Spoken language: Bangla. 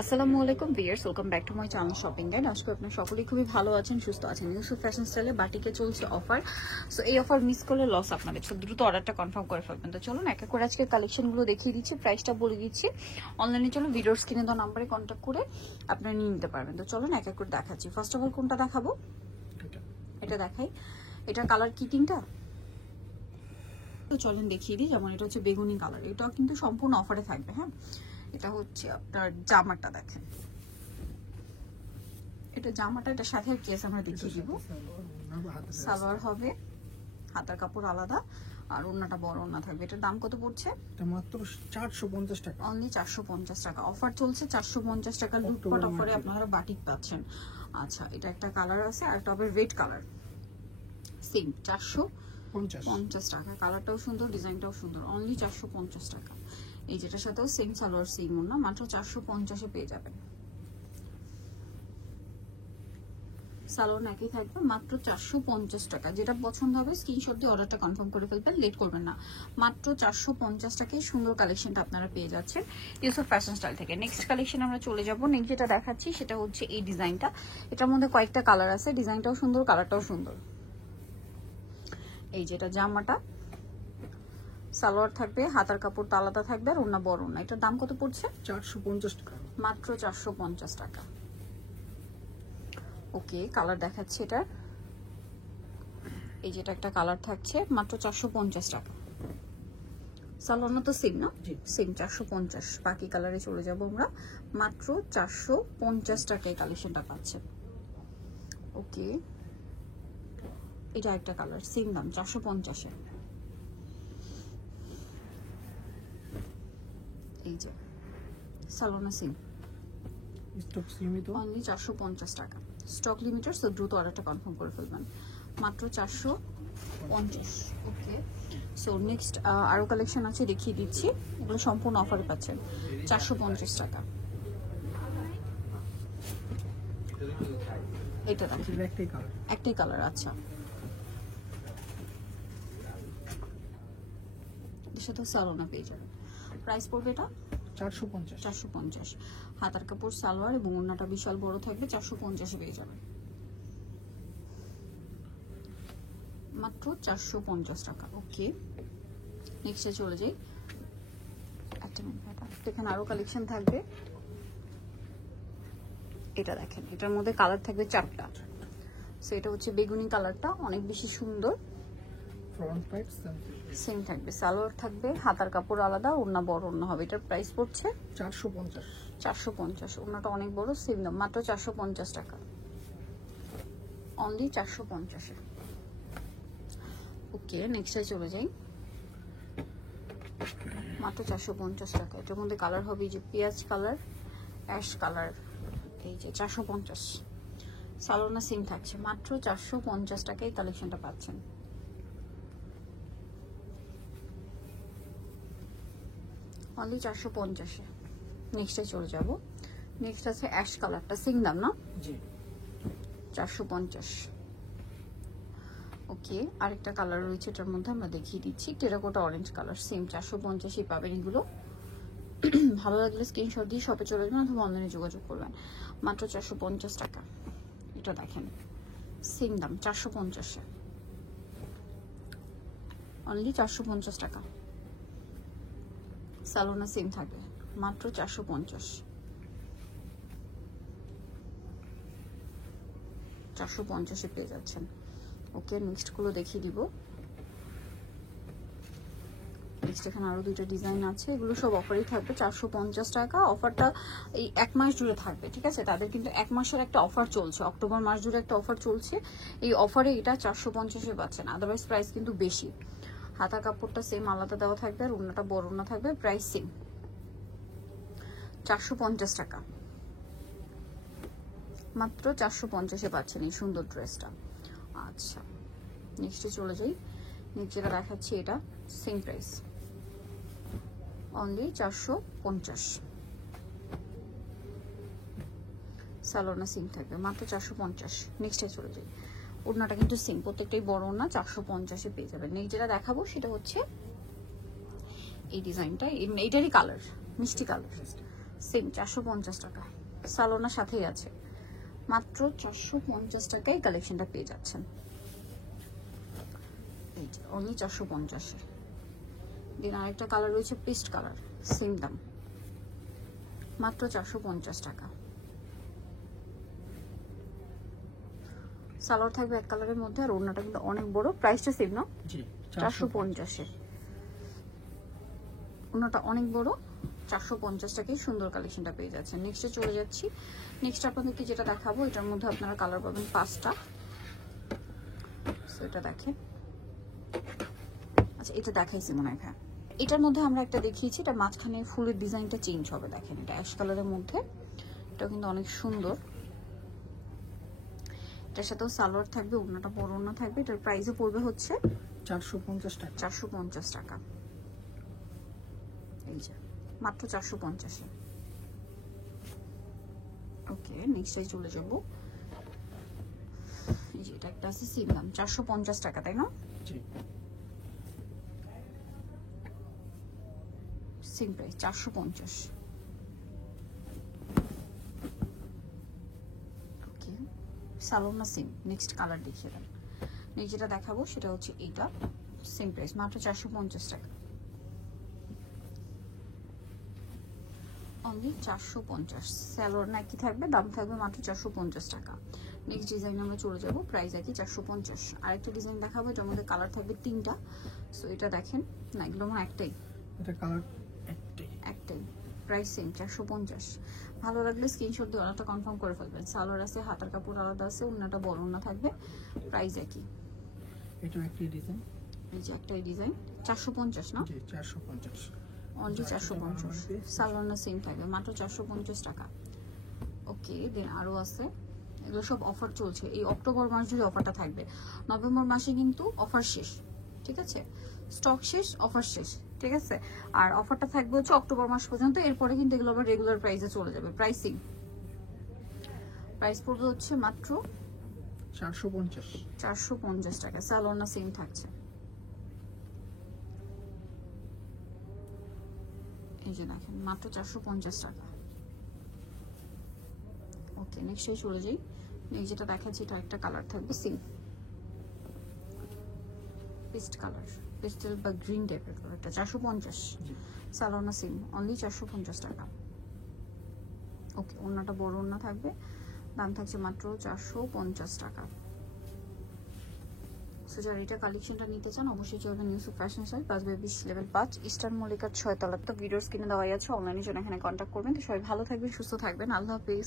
আসসালামু আলাইকুম viewers, welcome back to my channel shopping guide. আশা করি আপনারা সকলেই খুবই ভালো আছেন, সুস্থ আছেন। ইউসুফ ফ্যাশন স্টাইলে বাটিকে চলছে অফার। সো এই অফার মিস করলে লস আপনাদের, সো দ্রুত অর্ডারটা কনফার্ম করে ফেলবেন। তো চলুন এক এক করে আজকের কালেকশনগুলো দেখিয়ে দিচ্ছি, প্রাইসটা বলে দিচ্ছি। অনলাইনে চলুন ভিডিওর স্ক্রিনে দেওয়া নাম্বারে কন্ট্যাক্ট করে আপনারা নিয়ে নিতে পারবেন। তো চলুন এক এক করে দেখাচ্ছি। ফার্স্ট অফ অল কোনটা দেখাবো? এটা দেখাই। এটা কালার কি তিনটা? তো চলেন দেখিয়ে দিই। যেমন এটা হচ্ছে বেগুনি কালার, এটাও কিন্তু সম্পূর্ণ অফারে থাকবে। হ্যাঁ, এটা হচ্ছে আপনার জামাটা, দেখেন এটা জামাটা, এটার সাথে কেস আমরা দেখিয়ে দিব। সালোয়ার হবে, হাতার কাপড় আলাদা, আর ওন্নাটা বড় ওন্না থাকবে। এটার দাম কত পড়ছে? এটা মাত্র 450 টাকা। অনলি 450 টাকা। অফার চলছে 450 টাকা লুটপাট অফারে আপনারা বাটিক পাচ্ছেন। আচ্ছা, এটা একটা কালার আছে, আর একটা হবে রেড কালার, সেম 450 টাকা। কালারটাও সুন্দর, ডিজাইনটাও সুন্দর। অনলি 450 টাকা। এই যেটার সাথেও সেম সালোয়ার সেম ওন্না, মাত্র 450-এ পেয়ে যাবেন। সালোয়ার একই থাকবে, মাত্র 450 টাকা। যেটা পছন্দ হবে স্ক্রিনশট দিয়ে অর্ডারটা কনফার্ম করে ফেলবেন, লেট করবেন না। মাত্র 450 টাকায় সুন্দর কালেকশনটা আপনারা পেয়ে যাচ্ছেন ইউসুফ ফ্যাশন স্টাইল থেকে। নেক্সট কালেকশন আমরা চলে যাব। নেক্সট যেটা দেখাচ্ছি সেটা হচ্ছে এই ডিজাইনটা। এটার মধ্যে কয়েকটা কালার আছে, ডিজাইনটাও সুন্দর, কালারটাও সুন্দর। এই যেটা জামাটা, সালোয়ার থাকবে, হাতার কাপড়টা আলাদা থাকবে, আর ওন্না বড় ওন্না। এটার দাম কত পড়ছে? 450 টাকা। মাত্র 450 টাকা। ওকে, কালার দেখাচ্ছি এটা। এই যেটা একটা কালার থাকছে, মাত্র 450 টাকা। সালোয়ার তো সেম না? সেম 450। বাকি কালারে চলে যাব আমরা। মাত্র 450 টাকায় কালেকশনটা পাচ্ছেন। ওকে, এটা একটা কালার, সেম দাম 450-এ। এই যে সালোয়ার সেম, স্টক সীমিত, অনলি 450 টাকা। স্টক লিমিটেড, সো দ্রুত অর্ডারটা কনফার্ম করে ফেলবেন। মাত্র 450। ওকে, সো নেক্সট আরো কালেকশন আছে, দেখিয়ে দিচ্ছি। এগুলো সম্পূর্ণ অফারে পাচ্ছেন 450 টাকা। এটা দেখেন, একটাই কালার। আচ্ছা, এর সাথে সালোনা পেয়ে যাবেন। প্রাইস পড়বে এটা 450। হাতার কাপড়, সালোয়ার এবং ওন্নাটা বিশাল বড় থাকবে, 450-এ পেয়ে যাবেন। মাত্র 450 টাকা। ওকে, নেক্সটে চলে যাই। একটা মিনিট, এখানে আরো কালেকশন থাকবে। এটা দেখেন, এটার মধ্যে কালার থাকবে 4টা। সো এটা হচ্ছে বেগুনি কালারটা, অনেক বেশি সুন্দর। ফ্রন্ট পাইপ সেম থাকবে, সালোয়ার থাকবে, হাতার কাপড় আলাদা, ওন্না বড় ওন্না হবে। এটার প্রাইস পড়ছে 450। ওন্নাটা অনেক বড়, সেম দাম, মাত্র 450 টাকা। অনলি 450-এ। ওকে, নেক্সটে চলে যাই। মাত্র 450 টাকা। এটার মধ্যে কালার হবে এই যে পেঁয়াজ কালার, অ্যাশ কালার। এই যে 450। সালোনা সেম থাকছে, মাত্র 450 টাকায় কালেকশনটা পাচ্ছেন। অনলি 450-এ। নেক্সটে চলে যাব। নেক্সট আছে অ্যাশ কালারটা, সেম দাম না? জি, 450। ওকে, আরেকটা কালার রয়েছে এটার মধ্যে, আমরা দেখিয়ে দিচ্ছি। টেরাকোটা অরেঞ্জ কালার, সেম 450-ই পাবেন এগুলো। ভালো লাগলে স্ক্রিনশট দিয়ে শপে চলে যাবেন অথবা অনলাইনে যোগাযোগ করবেন। মাত্র 450 টাকা। এটা দেখেন, সেম দাম 450-এ। অনলি 450 টাকা। সালোনা সেম থাকবে, মাত্র 450-এ পেয়ে যাচ্ছেন। ওকে, নেক্সট গুলো দেখিয়ে দিব। নেক্সট এখানে আরো দুইটা ডিজাইন আছে, এগুলো সব অফারই থাকবে 450 টাকা। অফারটা এই 1 মাস জুড়ে থাকবে, ঠিক আছে? তাদের কিন্তু 1 মাসের একটা অফার চলছে, অক্টোবর মাস জুড়ে একটা অফার চলছে। এই অফারে এটা 450-এ পাচ্ছেন, আদারওয়াইজ প্রাইস কিন্তু বেশি। হাতা কাপড়টা সেম আলাদা দেওয়া থাকবে, আর ওন্নাটা বড় ওন্না থাকবে। প্রাইস সেম 450 টাকা। মাত্র 450-এ পাচ্ছেন এই সুন্দর ড্রেসটা। আচ্ছা, নেক্সটে চলে যাই। নেক্সট যেটা দেখাচ্ছি এটা সেম প্রাইস, অনলি 450। সালোনা সিং থাকবে, মাত্র 450। নেক্সটে চলে যাই। ওড়নাটা কিন্তু সিং, প্রত্যেকটাই বড় ওড়না, 450-এ পেয়ে যাবেন। নেক্সট যেটা দেখাবো সেটা হচ্ছে এই ডিজাইনটা, এইটারই কালার, মিষ্টি কালার। সেম 450 টাকা, সালোনার সাথেই আছে। মাত্র 450 টাকায় কালেকশনটা পেয়ে যাচ্ছেন। এই যে অনলি 450-এ। দেন আরেকটা কালার রয়েছে পেস্ট কালার, সেম দাম, মাত্র 450 টাকা। সালোয়ার থাকবে এক কালারের মধ্যে, আর ওড়নাটা কিন্তু অনেক বড়। প্রাইসটা সেম না? জি 450-এ। ওড়নাটা অনেক বড়, 450 টাকায় সুন্দর কালেকশনটা পেয়ে যাচ্ছেন। নেক্সটে চলে যাচ্ছি। নেক্সট আপনাদেরকে যেটা দেখাবো, এটার মধ্যে আপনারা কালার পাবেন 5টা। সো এটা দেখেন, আচ্ছা এটা দেখাইছি মনে হয়। হ্যাঁ, এটার মধ্যে আমরা একটা দেখিয়েছি, এটা মাঝখানে ফুলের ডিজাইনটা চেঞ্জ হবে। দেখেন এটা অ্যাশ কালারের মধ্যে, এটা কিন্তু অনেক সুন্দর। এটার সাথেও সালোয়ার থাকবে, ওড়নাটা বড় ওড়না থাকবে। এটার প্রাইসও পড়বে হচ্ছে 450 টাকা। 450 টাকা। এই যে মাত্র 450-এ। ওকে, নেক্সটে চলে যাব। এই যে এটা একটা আছে সেম দাম 450 টাকা, তাই না? জি সেম প্রাইস 450। ওকে, সালোনা সেম। নেক্সট কালার দেখিয়ে দেন। নেক্সট যেটা দেখাবো সেটা হচ্ছে এটা, সেম প্রাইস মাত্র 450 টাকা। অনলি 450। সালোয়ার না কি থাকবে, দাম থাকবে মাত্র 450 টাকা। নেক্সট ডিজাইন আমরা চলে যাব, প্রাইস একই 450। আরেকটা ডিজাইন দেখাবো, এটার মধ্যে কালার থাকবে 3টা। সো এটা দেখেন, না এগুলো আমার একটাই, এটা কালার একটাই। Price same 450। ভালো লাগলে স্ক্রিনশট দিয়ে অর্ডারটা কনফার্ম করে ফেলবেন। সালোয়ার আছে, হাতার কাপড় আলাদা আছে, ওড়নাটা বড় ওড়না থাকবে। প্রাইস একই। এটা একটি ডিজাইন। এই যে একটাই ডিজাইন 450 না? জি 450। অনলি 450। সালোয়ার না সেম থাকবে, মাত্র 450 টাকা। ওকে, দেন আরো আছে। এগুলো সব অফার চলছে, এই অক্টোবর মাস জুড়ে অফারটা থাকবে। নভেম্বর মাসে কিন্তু অফার শেষ, ঠিক আছে? স্টক শেষ, অফার শেষ, ঠিক আছে? আর অফারটা থাকবে হচ্ছে অক্টোবর মাস পর্যন্ত। এরপরে কিন্তু এগুলো আবার রেগুলার প্রাইসে চলে যাবে। প্রাইসিং, প্রাইস পড়বে হচ্ছে মাত্র 450 টাকা। সালোয়ার না সেম থাকছে। এই যে দেখেন, মাত্র 450 টাকা। ওকে, নেক্সটে চলে যাই। নেক্সট যেটা দেখাচ্ছি, এটা একটা কালার থাকবে সেম, পেস্ট কালার, পেস্টেল বা গ্রিন টাইপের কালারটা 450। সালোনা সেম, অনলি 450 টাকা। ওকে, ওড়নাটা বড় ওড়না থাকবে, দাম থাকছে মাত্র 450 টাকা। সো যারা এটা কালেকশনটা নিতে চান অবশ্যই চলবেন Yusuf fashion style, 5/20 level 5 eastern মল্লিকার 6 তলার। তো ভিডিওস কিনে দেওয়া আছে, অনলাইনে জন্য এখানে কন্ট্যাক্ট করবেন। তো সবাই ভালো থাকবেন, সুস্থ থাকবেন, আল্লাহ হাফেজ।